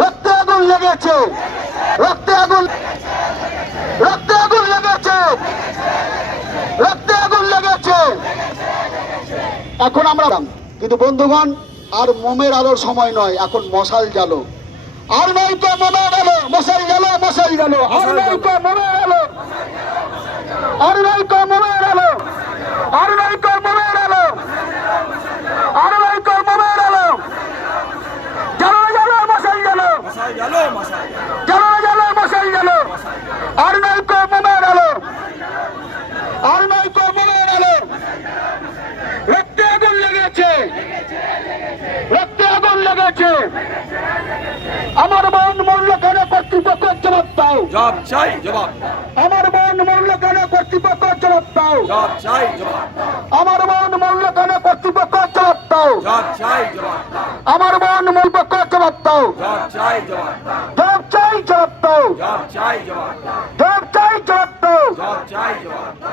রক্তে আগুন লেগেছে। রক্তে আগুন রক্তে আগুন লেগেছে। রক্তে আগুন লেগেছে। এখন আমরা কিন্তু বন্ধুগণ আর মোমের আলোর সময় নয় এখন মশাল জালো আর নয় তো মোমের আলো মশাল জ্বালো মশাল জালো আর নয় তো মোমের আলো আর নয় তো মোমের আলো আর নয় তো মোমের আলো আর নয় তো মোমের আলো জ্বালো জ্বালো মশাল জ্বালো মশাই গেল মশাই জ্বালো জ্বালো মশাল জ্বালো আর নয় তো মোমের আলো আর নয় তো মোমের আলো রক্তে আগুন লেগেছে। রক্তে আগুন লেগেছে। আমার মন মরল কেন কর্তৃপক্ষ জবাব দাও। জবাব চাই জবাব। আমার মন মরল কেন কর্তৃপক্ষ জবাব দাও। জবাব চাই জবাব। আমার মন মরল কেন কর্তৃপক্ষ জবাব দাও। জবাব চাই জবাব। আমার মন মূলপক্ষ জবাব দাও। জবাব চাই জবাব। জবাব চাই জবাব দাও। জবাব চাই জবাব। জবাব চাই জবাব দাও। জবাব চাই জবাব।